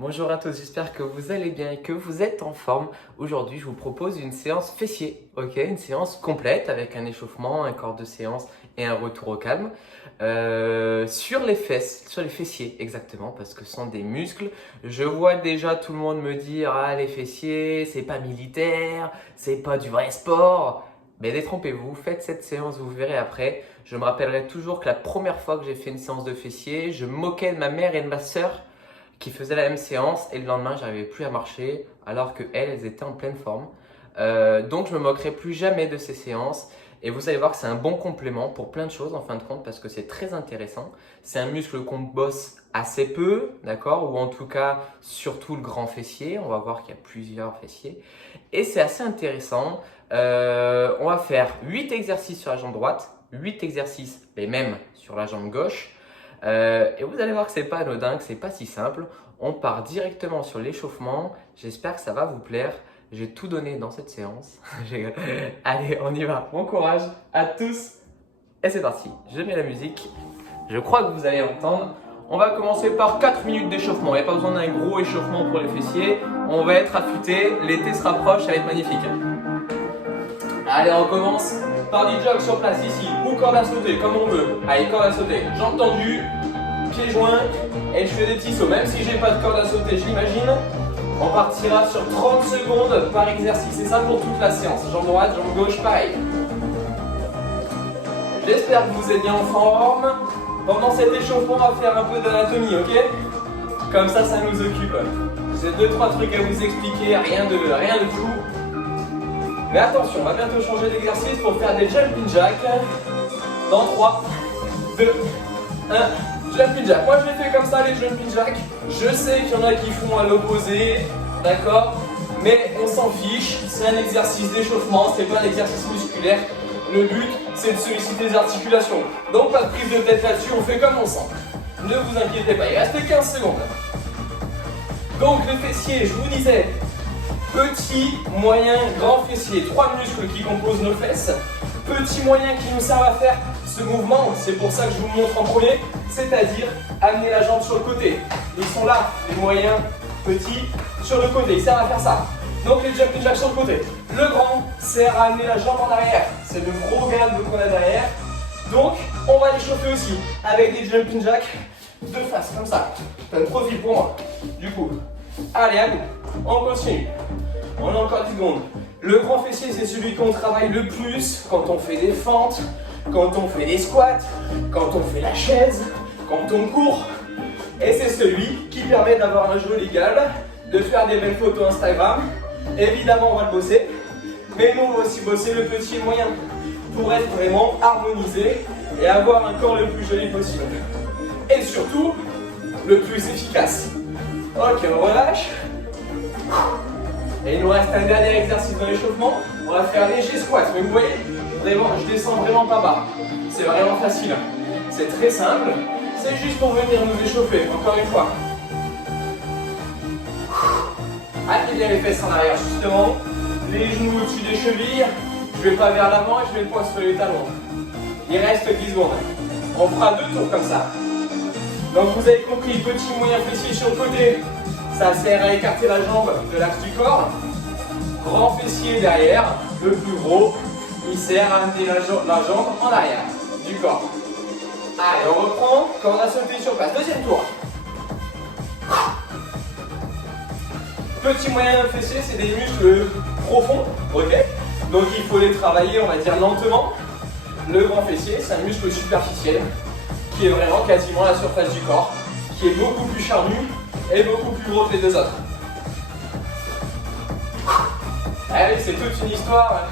Bonjour à tous, j'espère que vous allez bien et que vous êtes en forme. Aujourd'hui, je vous propose une séance fessier, ok? Une séance complète avec un échauffement, un corps de séance et un retour au calme sur les fesses, sur les fessiers exactement, parce que ce sont des muscles. Je vois déjà tout le monde me dire ah les fessiers, c'est pas militaire, c'est pas du vrai sport. Mais détrompez-vous, faites cette séance, vous verrez après. Je me rappellerai toujours que la première fois que j'ai fait une séance de fessiers, je me moquais de ma mère et de ma sœur qui faisaient la même séance et le lendemain, j'arrivais plus à marcher alors que elles étaient en pleine forme. Donc, je me moquerai plus jamais de ces séances. Et vous allez voir que c'est un bon complément pour plein de choses en fin de compte parce que c'est très intéressant. C'est un muscle qu'on bosse assez peu, d'accord? Ou en tout cas, surtout le grand fessier. On va voir qu'il y a plusieurs fessiers. Et c'est assez intéressant. On va faire 8 exercices sur la jambe droite, 8 exercices les mêmes sur la jambe gauche. Et vous allez voir que c'est pas anodin, que c'est pas si simple. On part directement sur l'échauffement. J'espère que ça va vous plaire. J'ai tout donné dans cette séance. Allez, on y va. Bon courage à tous. Et c'est parti. Je mets la musique. Je crois que vous allez entendre. On va commencer par 4 minutes d'échauffement. Il n'y a pas besoin d'un gros échauffement pour les fessiers. On va être affûté. L'été se rapproche, ça va être magnifique. Allez, on commence par du jog sur place ici, ou corde à sauter, comme on veut. Allez, corde à sauter, jambes tendues, pieds joints, et je fais des petits sauts. Même si j'ai pas de corde à sauter, j'imagine, on partira sur 30 secondes par exercice. Et ça pour toute la séance. Jambe droite, jambe gauche, pareil. J'espère que vous êtes bien en forme. Pendant cet échauffement, on va faire un peu d'anatomie, ok? Comme ça nous occupe. J'ai 2-3 trucs à vous expliquer, rien de fou. Mais attention, on va bientôt changer d'exercice pour faire des jumping jacks. Dans 3, 2, 1, jumping jack. Moi je les fais comme ça les jumping jacks. Je sais qu'il y en a qui font à l'opposé, d'accord? Mais on s'en fiche, c'est un exercice d'échauffement, c'est pas un exercice musculaire. Le but c'est de solliciter les articulations. Donc pas de prise de tête là-dessus, on fait comme on sent. Ne vous inquiétez pas, il reste 15 secondes. Donc les fessiers, je vous disais, petit, moyen, grand fessier, 3 muscles qui composent nos fesses. Petit, moyen qui nous servent à faire ce mouvement, c'est pour ça que je vous le montre en premier, c'est-à-dire amener la jambe sur le côté. Ils sont là, les moyens, petits, sur le côté, ils servent à faire ça. Donc les jumping jacks sur le côté. Le grand sert à amener la jambe en arrière, c'est le gros gars qu'on a derrière. Donc on va les chauffer aussi avec des jumping jacks de face, comme ça. C'est un profil pour moi. Du coup, allez, à nous, on continue. On a encore 10 secondes. Le grand fessier, c'est celui qu'on travaille le plus quand on fait des fentes, quand on fait des squats, quand on fait la chaise, quand on court. Et c'est celui qui permet d'avoir un joli gale, de faire des belles photos Instagram. Évidemment, on va le bosser. Mais nous, on va aussi bosser le petit et le moyen pour être vraiment harmonisé et avoir un corps le plus joli possible. Et surtout, le plus efficace. Ok, on relâche. Et il nous reste un dernier exercice dans l'échauffement. On va faire un léger squat. Mais vous voyez, vraiment, je descends vraiment pas bas. C'est vraiment facile. C'est très simple. C'est juste pour venir nous échauffer, encore une fois. Allez bien les fesses en arrière, justement. Les genoux au-dessus des chevilles. Je vais pas vers l'avant et je vais le poids sur les talons. Il reste 10 secondes. On fera 2 tours comme ça. Donc vous avez compris, petit moyen fessier sur le côté. Ça sert à écarter la jambe de l'axe du corps. Grand fessier derrière, le plus gros, il sert à amener la jambe en arrière du corps. Allez, on reprend, corde à sauter sur place. Deuxième tour. Petit moyen fessier, c'est des muscles profonds, ok? Donc il faut les travailler, on va dire lentement. Le grand fessier, c'est un muscle superficiel qui est vraiment quasiment à la surface du corps, qui est beaucoup plus charnu et beaucoup plus gros que les deux autres. Allez, c'est toute une histoire,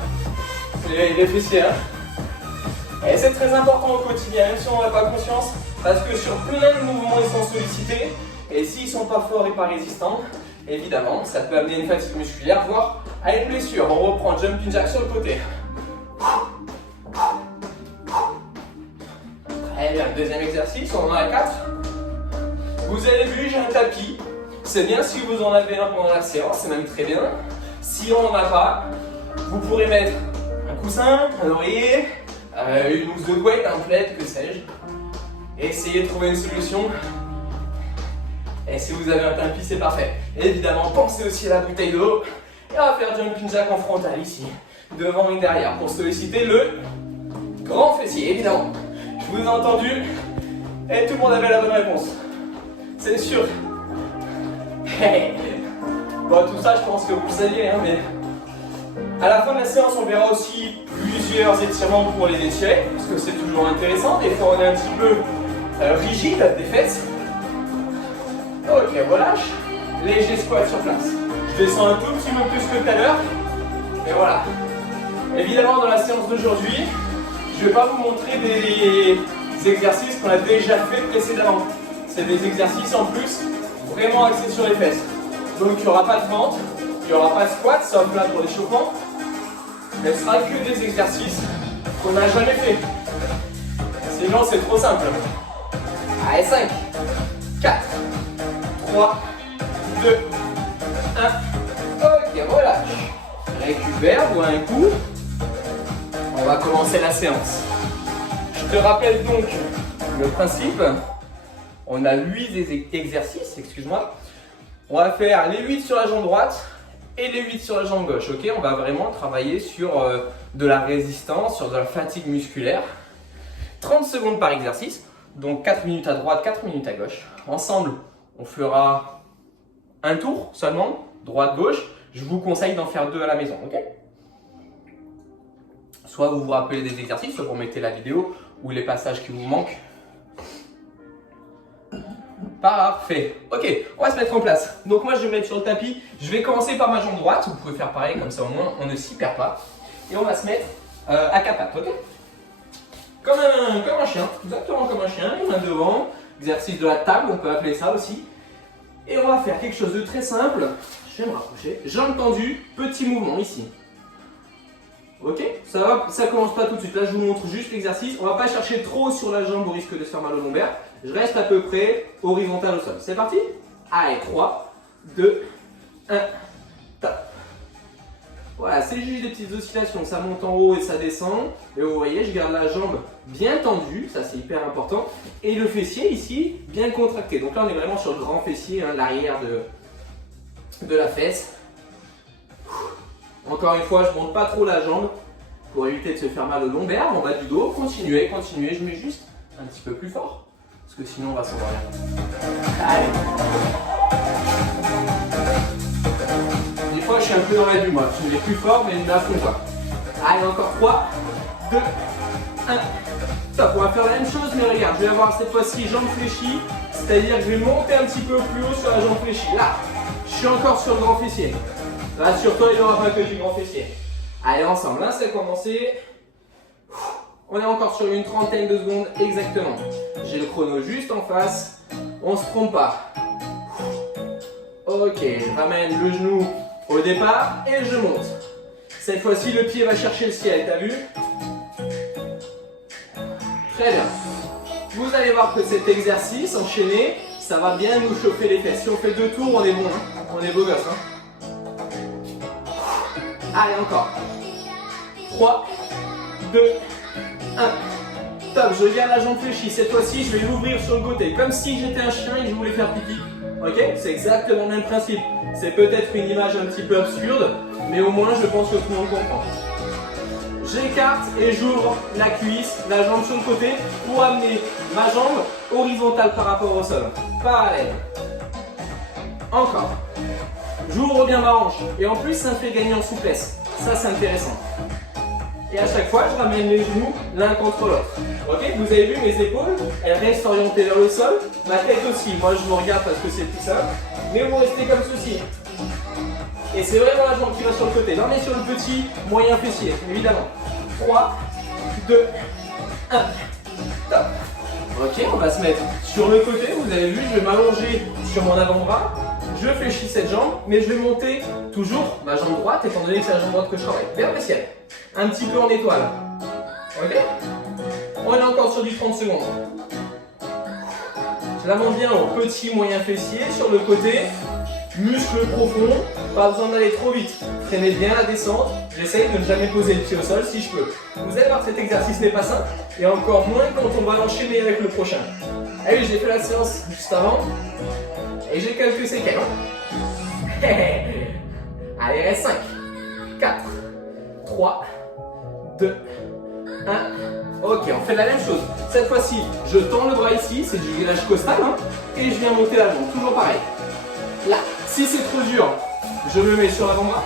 les fessiers. Hein. Et c'est très important au quotidien, même si on n'en a pas conscience, parce que sur plein de mouvements, ils sont sollicités. Et s'ils ne sont pas forts et pas résistants, évidemment, ça peut amener une fatigue musculaire, voire à une blessure. On reprend jumping jack sur le côté. Très bien, deuxième exercice, on en a 4. Vous avez vu, j'ai un tapis. C'est bien si vous en avez un pendant la séance, c'est même très bien. Si on n'en a pas, vous pourrez mettre un coussin, un oreiller, une housse de couette, un plaid, que sais-je. Et essayez de trouver une solution Et si vous avez un tapis, c'est parfait. Évidemment, pensez aussi à la bouteille d'eau. Et on va faire jumping jack en frontal ici, devant et derrière, pour solliciter le grand fessier, évidemment. Je vous ai entendu et tout le monde avait la bonne réponse. C'est sûr. Bon, tout ça, je pense que vous le saviez, hein, mais à la fin de la séance, on verra aussi plusieurs étirements pour les étirer, parce que c'est toujours intéressant. Des fois, on est un petit peu rigide des fesses. Ok, relâche. Léger squat sur place. Je descends un tout petit peu plus que tout à l'heure. Et voilà. Évidemment, dans la séance d'aujourd'hui, je ne vais pas vous montrer des exercices qu'on a déjà fait précédemment. C'est des exercices en plus vraiment axés sur les fesses. Donc il n'y aura pas de fente, il n'y aura pas de squat, sauf là pour l'échauffement. Mais ce sera que des exercices qu'on n'a jamais fait. Sinon c'est trop simple. Allez, 5, 4, 3, 2, 1. Ok, relâche. Récupère, bois un coup. On va commencer la séance. Je te rappelle donc le principe. On a 8 exercices, excuse-moi. On va faire les 8 sur la jambe droite et les 8 sur la jambe gauche. Ok, on va vraiment travailler sur de la résistance, sur de la fatigue musculaire. 30 secondes par exercice, donc 4 minutes à droite, 4 minutes à gauche. Ensemble, on fera un tour seulement, droite-gauche. Je vous conseille d'en faire 2 à la maison, ok? Soit vous vous rappelez des exercices, soit vous mettez la vidéo ou les passages qui vous manquent. Parfait. Ok, on va se mettre en place. Donc moi je vais me mettre sur le tapis. Je vais commencer par ma jambe droite. Vous pouvez faire pareil, comme ça au moins on ne s'y perd pas. Et on va se mettre à 4 pattes, ok? Comme un chien, exactement comme un chien, les mains devant. Exercice de la table, on peut appeler ça aussi. Et on va faire quelque chose de très simple. Je vais me rapprocher. Jambes tendues, petit mouvement ici. Ok, ça commence pas tout de suite. Là, je vous montre juste l'exercice. On va pas chercher trop sur la jambe au risque de se faire mal au lombaire. Je reste à peu près horizontal au sol. C'est parti? Allez, 3, 2, 1, top. Voilà, c'est juste des petites oscillations. Ça monte en haut et ça descend. Et vous voyez, je garde la jambe bien tendue. Ça, c'est hyper important. Et le fessier ici, bien contracté. Donc là, on est vraiment sur le grand fessier, hein, l'arrière de la fesse. Encore une fois, je ne monte pas trop la jambe pour éviter de se faire mal au lombaire, en bas du dos. Continuez, continuez. Je mets juste un petit peu plus fort parce que sinon on va s'endormir. Allez. Des fois, je suis un peu dans la bulle, moi. Je mets plus fort, mais à fond quoi. Allez, encore 3, 2, 1. Top, on va faire la même chose, mais regarde, je vais avoir cette fois-ci jambes fléchies, c'est-à-dire que je vais monter un petit peu plus haut sur la jambe fléchie. Là, je suis encore sur le grand fessier. Rassure-toi, il n'y aura pas que du grand fessier. Allez, ensemble, là c'est commencé. On est encore sur une trentaine de secondes exactement. J'ai le chrono juste en face. On ne se trompe pas. Ok, je ramène le genou au départ et je monte. Cette fois-ci, le pied va chercher le ciel, t'as vu? Très bien. Vous allez voir que cet exercice enchaîné, ça va bien nous chauffer les fesses. Si on fait 2 tours, on est bon, hein. On est beau gosse, hein. Allez, encore. 3, 2, 1. Top, je garde la jambe fléchie. Cette fois-ci, je vais l'ouvrir sur le côté. Comme si j'étais un chien et que je voulais faire pipi. Ok? C'est exactement le même principe. C'est peut-être une image un petit peu absurde, mais au moins, je pense que tout le monde comprend. J'écarte et j'ouvre la cuisse, la jambe sur le côté pour amener ma jambe horizontale par rapport au sol. Parallèle. Encore. J'ouvre bien ma hanche et en plus ça me fait gagner en souplesse. Ça c'est intéressant. Et à chaque fois je ramène les genoux l'un contre l'autre. Ok, vous avez vu mes épaules, elles restent orientées vers le sol. Ma tête aussi, moi je vous regarde parce que c'est plus simple. Mais vous restez comme ceci. Et c'est vraiment la jambe qui va sur le côté. Là on est sur le petit moyen fessier, évidemment. 3, 2, 1. Top. Ok, on va se mettre sur le côté. Vous avez vu, je vais m'allonger sur mon avant-bras. Je fléchis cette jambe, mais je vais monter toujours ma jambe droite, étant donné que c'est la jambe droite que je travaille. Vers le ciel. Un petit peu en étoile. Ok? On est encore sur du 30 secondes. Je la monte bien au petit moyen fessier sur le côté. Muscle profond. Pas besoin d'aller trop vite. Freinez bien la descente. J'essaye de ne jamais poser le pied au sol si je peux. Vous allez voir que cet exercice n'est pas simple. Et encore moins quand on va l'enchaîner avec le prochain. Ah oui, j'ai fait la séance juste avant. Et j'ai quelques séquelles. Allez, reste 5, 4, 3, 2, 1. Ok, on fait la même chose. Cette fois-ci, je tends le bras ici, c'est du gainage costal, hein, et je viens monter la jambe. Toujours pareil. Là, si c'est trop dur, je me mets sur l'avant-bras.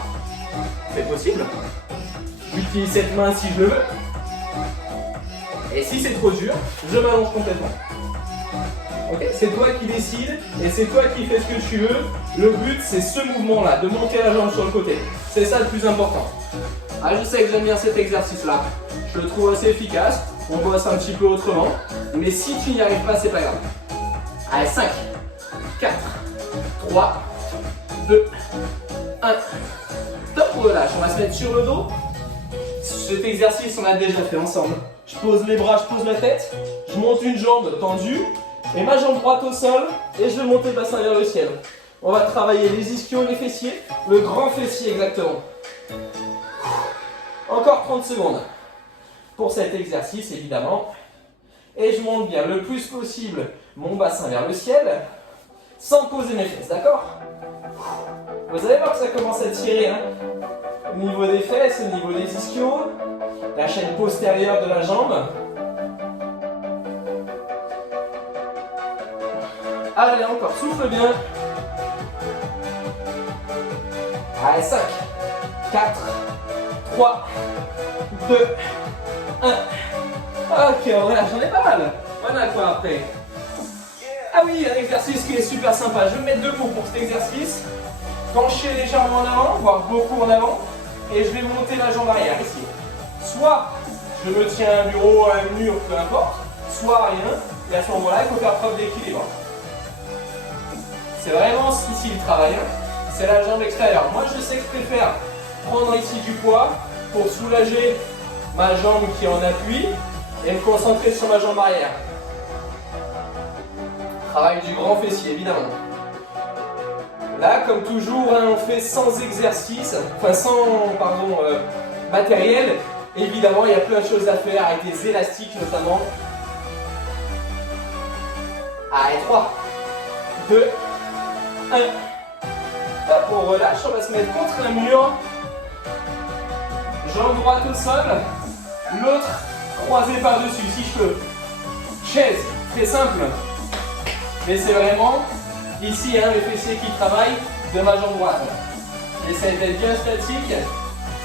C'est possible. J'utilise cette main si je le veux. Et si c'est trop dur, je m'allonge complètement. Ok, c'est toi qui décides et c'est toi qui fais ce que tu veux. Le but, c'est ce mouvement-là, de monter la jambe sur le côté. C'est ça le plus important. Ah, je sais que j'aime bien cet exercice-là. Je le trouve assez efficace. On bosse un petit peu autrement. Mais si tu n'y arrives pas, c'est pas grave. Allez, 5, 4, 3, 2, 1. Stop, relâche. On va se mettre sur le dos. Cet exercice, on l'a déjà fait ensemble. Je pose les bras, je pose la tête. Je monte une jambe tendue. Et ma jambe droite au sol, et je vais monter le bassin vers le ciel. On va travailler les ischios, les fessiers, le grand fessier exactement. Encore 30 secondes pour cet exercice évidemment. Et je monte bien le plus possible mon bassin vers le ciel, sans poser mes fesses, d'accord? Vous allez voir que ça commence à tirer, hein, au niveau des fesses, au niveau des ischios, la chaîne postérieure de la jambe. Allez, encore, souffle bien. Allez, 5, 4, 3, 2, 1. Ok, voilà, j'en ai pas mal. Voilà quoi après. Ah oui, un exercice qui est super sympa. Je vais me mettre debout pour cet exercice. Pencher légèrement en avant, voire beaucoup en avant. Et je vais monter la jambe arrière ici. Soit je me tiens à un bureau, à un mur, peu importe. Soit rien. Et à ce moment-là, il faut faire preuve d'équilibre. C'est vraiment ici le travail, hein. C'est la jambe extérieure. Moi je sais que je préfère prendre ici du poids pour soulager ma jambe qui est en appui et me concentrer sur ma jambe arrière. Travail du grand fessier évidemment. Là comme toujours hein, on fait sans exercice, enfin sans matériel. Évidemment il y a plein de choses à faire avec des élastiques notamment. Allez 3, 2, 1. Hop, on relâche, on va se mettre contre un mur. Jambe droite au sol. L'autre croisée par-dessus, si je peux. Chaise, très simple. Mais c'est vraiment ici hein, les fessiers qui travaillent de ma jambe droite. J'essaie d'être bien statique.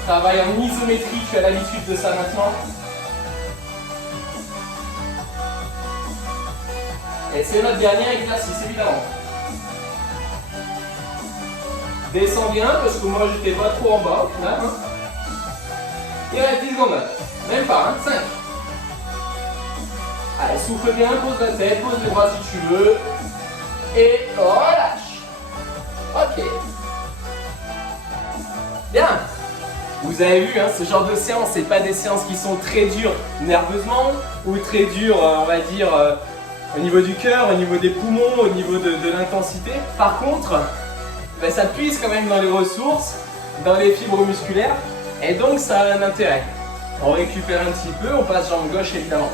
Travail en isométrie, tu as l'habitude de ça maintenant. Et c'est notre dernier exercice, évidemment. Descends bien parce que moi j'étais pas trop en bas au final. Hein. Il reste 10 secondes. Même pas, hein. 5. Allez, souffle bien, pose la tête, pose les bras si tu veux. Et relâche. Ok. Bien. Vous avez vu, hein, ce genre de séance, c'est pas des séances qui sont très dures nerveusement ou très dures, on va dire, au niveau du cœur, au niveau des poumons, au niveau de l'intensité. Par contre, ben, ça puise quand même dans les ressources, dans les fibres musculaires, et donc ça a un intérêt. On récupère un petit peu, on passe jambe gauche évidemment.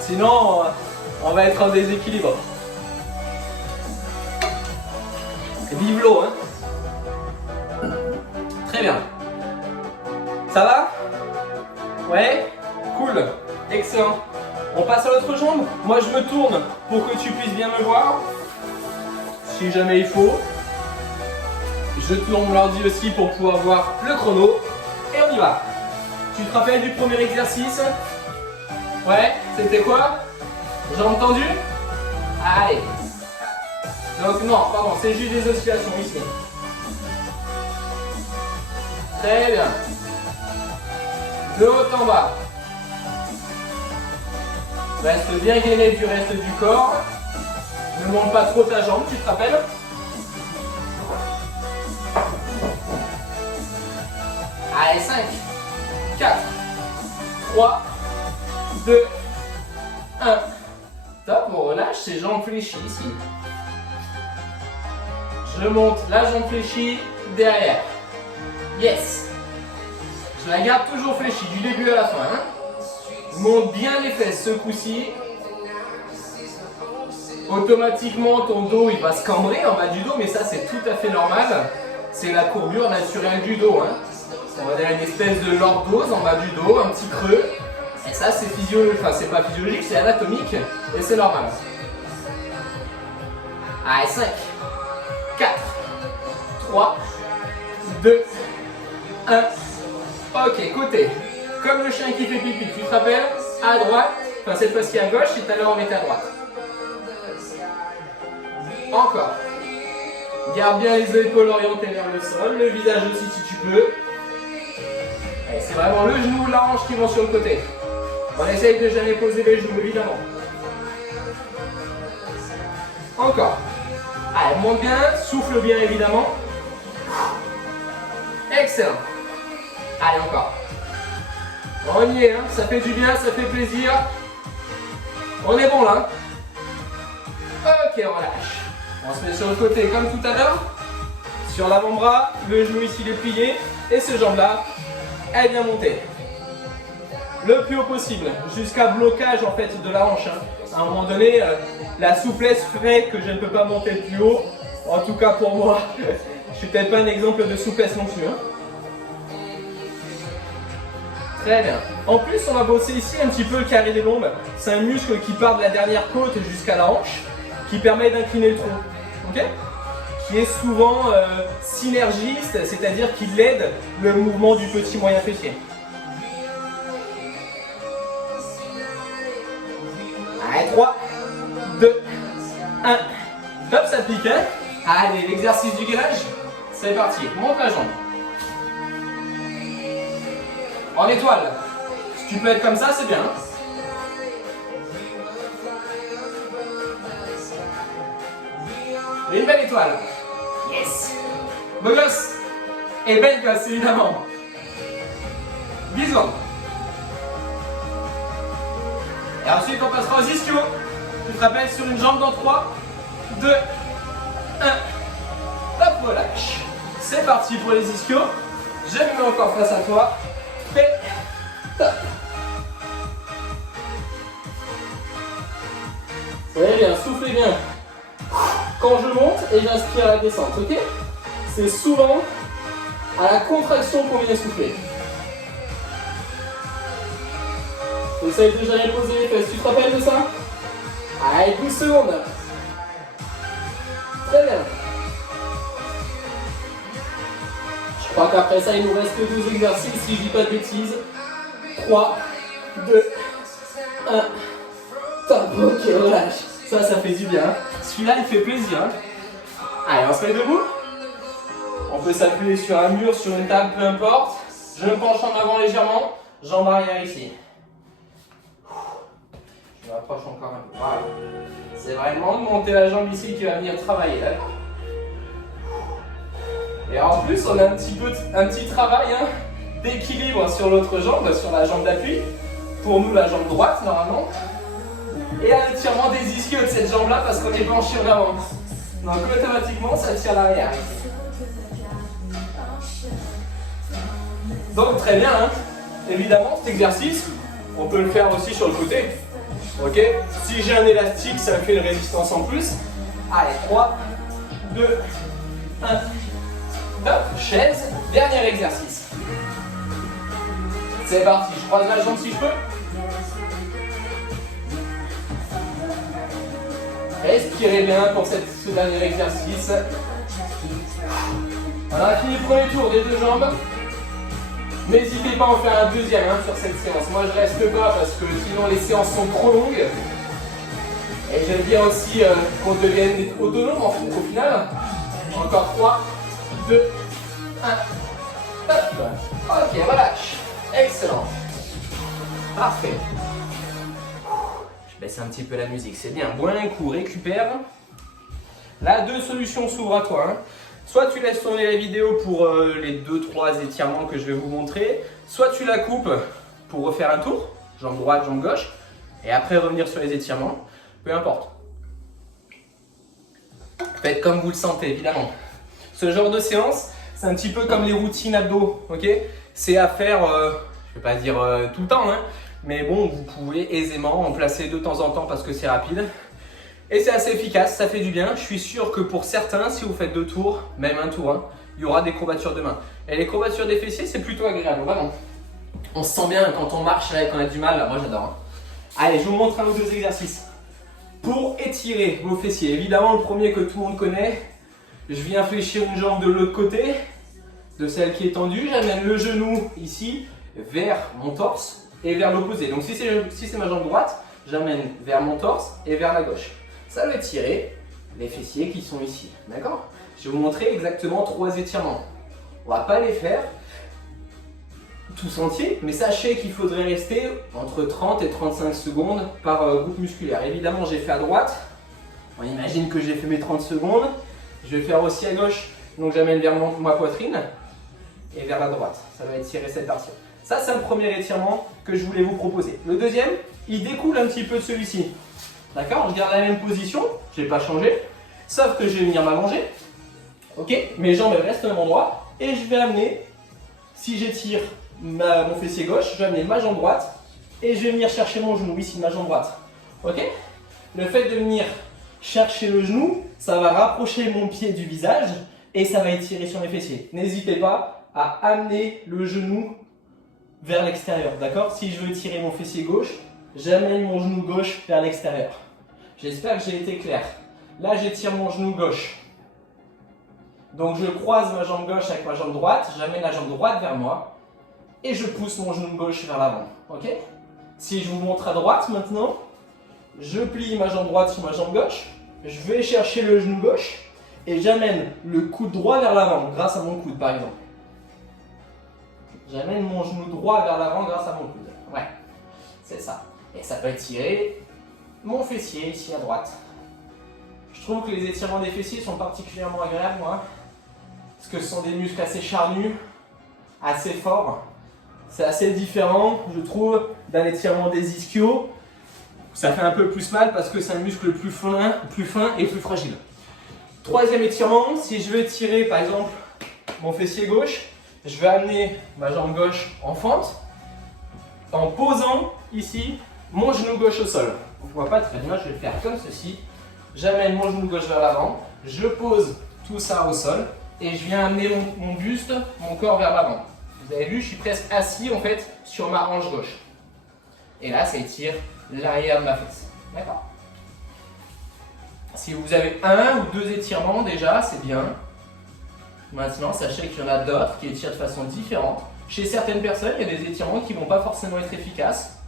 Sinon, on va être en déséquilibre. Vive l'eau, hein. Très bien. Ça va? Ouais? Cool. Excellent. On passe à l'autre jambe. Moi je me tourne pour que tu puisses bien me voir. Si jamais il faut. Je tourne l'ordi aussi pour pouvoir voir le chrono. Et on y va. Tu te rappelles du premier exercice? Ouais, c'était quoi? Jambes tendues? Allez. Donc non, pardon, c'est juste des oscillations ici. Très bien. De haut en bas. Reste bien gainé du reste du corps. Ne monte pas trop ta jambe, tu te rappelles? Allez, 5, 4, 3, 2, 1. Top, on relâche ses jambes fléchies ici. Je monte la jambe fléchie derrière. Yes. Je la garde toujours fléchie du début à la fin. Hein. Monte bien les fesses ce coup-ci. automatiquement ton dos il va se cambrer en bas du dos, mais ça c'est tout à fait normal. C'est la courbure naturelle du dos. Hein. On va dire une espèce de lordose en bas du dos, un petit creux. Et ça c'est physiologique, enfin c'est pas physiologique, c'est anatomique et c'est normal. Allez, 5, 4, 3, 2, 1. Ok, côté. Comme le chien qui fait pipi, tu te rappelles? À droite, enfin cette fois-ci à gauche, et tout à l'heure on était à droite. Encore. Garde bien les épaules orientées vers le sol, le visage aussi si tu peux. C'est vraiment le genou ou la hanche qui vont sur le côté. On essaye de jamais poser les genoux, évidemment. Encore. Allez, monte bien, souffle bien évidemment. Excellent. Allez, encore. On y est, hein. Ça fait du bien, ça fait plaisir. On est bon là. Ok, on relâche. On se met sur le côté comme tout à l'heure. Sur l'avant-bras, le genou ici il est plié. Et ce jambe là, elle vient monter. Le plus haut possible, jusqu'à blocage en fait de la hanche. Hein. À un moment donné, la souplesse ferait que je ne peux pas monter plus haut. En tout cas pour moi, je suis peut-être pas un exemple de souplesse non plus. Hein. Très bien. En plus, on va bosser ici un petit peu le carré des lombes. C'est un muscle qui part de la dernière côte jusqu'à la hanche, qui permet d'incliner le tronc. Ok ? Qui est souvent synergiste, c'est-à-dire qu'il aide le mouvement du petit moyen fessier. Allez, 3, 2, 1. Hop, ça pique, hein? Allez, l'exercice du gainage, c'est parti. Monte la jambe. En étoile. Si tu peux être comme ça, c'est bien. Une belle étoile. Yes. Beau gosse. Et belle gosse, évidemment. Bisous. Et ensuite, on passera aux ischios. Tu te rappelles sur une jambe dans 3, 2, 1. Hop, relâche. C'est parti pour les ischios. Je me mets encore face à toi. Fais. Top. Très bien, soufflez bien. Quand je monte et j'inspire à la descente, ok? C'est souvent à la contraction qu'on vient souffler. Essaye de jamais poser les fesses. Tu te rappelles de ça? Allez, 12 secondes. Très bien. Je crois qu'après ça, il nous reste que 2 exercices, si je dis pas de bêtises. 3, 2, 1. Top, ok, relâche. Ça fait du bien. Celui-là, il fait plaisir. Allez, on se met debout. On peut s'appuyer sur un mur, sur une table, peu importe. Je me penche en avant légèrement. Jambe arrière ici. Je m'approche encore un peu. Voilà. C'est vraiment de monter la jambe ici qui va venir travailler. Là. Et en plus, on a un petit travail hein, d'équilibre sur l'autre jambe, sur la jambe d'appui. Pour nous, la jambe droite, normalement. Et un étirement des ischios de cette jambe-là parce qu'on est penché en avant. Donc automatiquement, ça tire l'arrière. Donc très bien, hein. Évidemment, cet exercice, on peut le faire aussi sur le côté. Ok? Si j'ai un élastique, ça me fait une résistance en plus. Allez, 3, 2, 1. Top, chaise, dernier exercice. C'est parti, je croise la jambe si je peux. Respirez bien pour ce dernier exercice. On a fini le premier tour des 2 jambes. N'hésitez pas à en faire un deuxième hein, sur cette séance. Moi je reste pas parce que sinon les séances sont trop longues. Et j'aime bien aussi qu'on devienne autonome au final. Encore 3, 2, 1. Hop. Ok, relâche. Excellent. Parfait. Je baisse un petit peu la musique, c'est bien. Bois un coup, récupère. Là, 2 solutions s'ouvrent à toi. Hein. Soit tu laisses tourner la vidéo pour les 2-3 étirements que je vais vous montrer, soit tu la coupes pour refaire un tour, jambe droite, jambe gauche, et après revenir sur les étirements, peu importe. Faites comme vous le sentez, évidemment. Ce genre de séance, c'est un petit peu comme les routines abdos, ok? C'est à faire, je ne vais pas dire tout le temps, hein, mais bon, vous pouvez aisément en placer de temps en temps parce que c'est rapide. Et c'est assez efficace, ça fait du bien. Je suis sûr que pour certains, si vous faites 2 tours, même un tour, hein, il y aura des courbatures de main. Et les courbatures des fessiers, c'est plutôt agréable, vraiment. On se sent bien quand on marche là et qu'on a du mal. Là, moi, j'adore. Hein. Allez, je vous montre un ou 2 exercices. Pour étirer vos fessiers, évidemment, le premier que tout le monde connaît, je viens fléchir une jambe de l'autre côté, de celle qui est tendue. J'amène le genou ici vers mon torse et vers l'opposé. Donc, si c'est ma jambe droite, j'amène vers mon torse et vers la gauche. Ça va étirer les fessiers qui sont ici. D'accord? Je vais vous montrer exactement 3 étirements. On ne va pas les faire tous entiers, mais sachez qu'il faudrait rester entre 30 et 35 secondes par groupe musculaire. Évidemment, j'ai fait à droite. On imagine que j'ai fait mes 30 secondes. Je vais faire aussi à gauche. Donc, j'amène vers ma poitrine et vers la droite. Ça va étirer cette partie. Ça, c'est un premier étirement que je voulais vous proposer. Le deuxième, il découle un petit peu de celui-ci. D'accord? Je garde la même position. Je n'ai pas changé. Sauf que je vais venir m'allonger. Ok? Mes jambes elles restent au même endroit. Et je vais amener, si j'étire mon fessier gauche, je vais amener ma jambe droite et je vais venir chercher mon genou ici, ma jambe droite. Ok? Le fait de venir chercher le genou, ça va rapprocher mon pied du visage et ça va étirer sur mes fessiers. N'hésitez pas à amener le genou vers l'extérieur. D'accord? Si je veux tirer mon fessier gauche, j'amène mon genou gauche vers l'extérieur. J'espère que j'ai été clair. Là, j'étire mon genou gauche. Donc, je croise ma jambe gauche avec ma jambe droite, j'amène la jambe droite vers moi. Et je pousse mon genou gauche vers l'avant. Ok? Si je vous montre à droite maintenant, je plie ma jambe droite sur ma jambe gauche, je vais chercher le genou gauche et j'amène le coude droit vers l'avant grâce à mon coude par exemple. J'amène mon genou droit vers l'avant grâce à mon coude. Ouais, c'est ça. Et ça peut étirer mon fessier ici à droite. Je trouve que les étirements des fessiers sont particulièrement agréables, moi, parce que ce sont des muscles assez charnus, assez forts. C'est assez différent, je trouve, d'un étirement des ischios. Ça fait un peu plus mal parce que c'est un muscle plus fin et plus fragile. Troisième étirement, si je veux étirer par exemple mon fessier gauche, je vais amener ma jambe gauche en fente en posant ici mon genou gauche au sol. On ne voit pas très bien, je vais le faire comme ceci. J'amène mon genou gauche vers l'avant, je pose tout ça au sol et je viens amener mon buste, mon corps vers l'avant. Vous avez vu, je suis presque assis en fait sur ma hanche gauche. Et là, ça étire l'arrière de ma fesse. D'accord? Si vous avez 1 ou 2 étirements déjà, c'est bien. Maintenant, sachez qu'il y en a d'autres qui étirent de façon différente. Chez certaines personnes, il y a des étirements qui ne vont pas forcément être efficaces.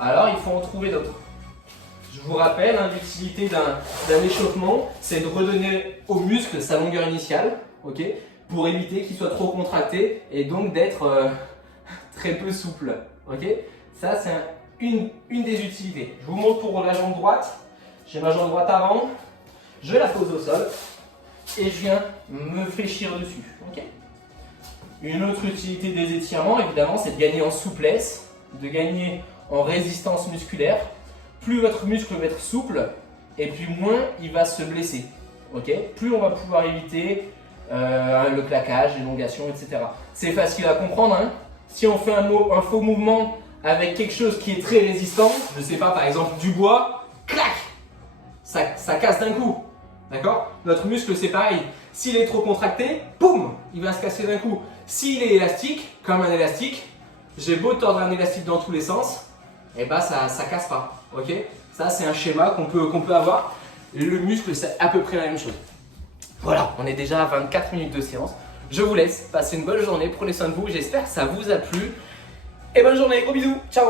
Alors, il faut en trouver d'autres. Je vous rappelle, hein, l'utilité d'un échauffement, c'est de redonner au muscle sa longueur initiale, ok, pour éviter qu'il soit trop contracté et donc d'être très peu souple. Ok, ça, c'est une des utilités. Je vous montre pour la jambe droite. J'ai ma jambe droite avant, je la pose au sol et je viens me fléchir dessus. Okay, une autre utilité des étirements, évidemment, c'est de gagner en souplesse, de gagner en résistance musculaire. Plus votre muscle va être souple et puis moins il va se blesser. Okay, plus on va pouvoir éviter le claquage, l'élongation, etc. C'est facile à comprendre. Hein, si on fait un faux mouvement avec quelque chose qui est très résistant, je ne sais pas, par exemple du bois, clac, ça casse d'un coup. D'accord? Notre muscle, c'est pareil. S'il est trop contracté, boum, il va se casser d'un coup. S'il est élastique, comme un élastique, j'ai beau tordre un élastique dans tous les sens, et ben ça casse pas. Ok? Ça, c'est un schéma qu'on peut avoir. Le muscle, c'est à peu près la même chose. Voilà, on est déjà à 24 minutes de séance. Je vous laisse, passez une bonne journée, prenez soin de vous. J'espère que ça vous a plu. Et bonne journée, gros bisous, ciao!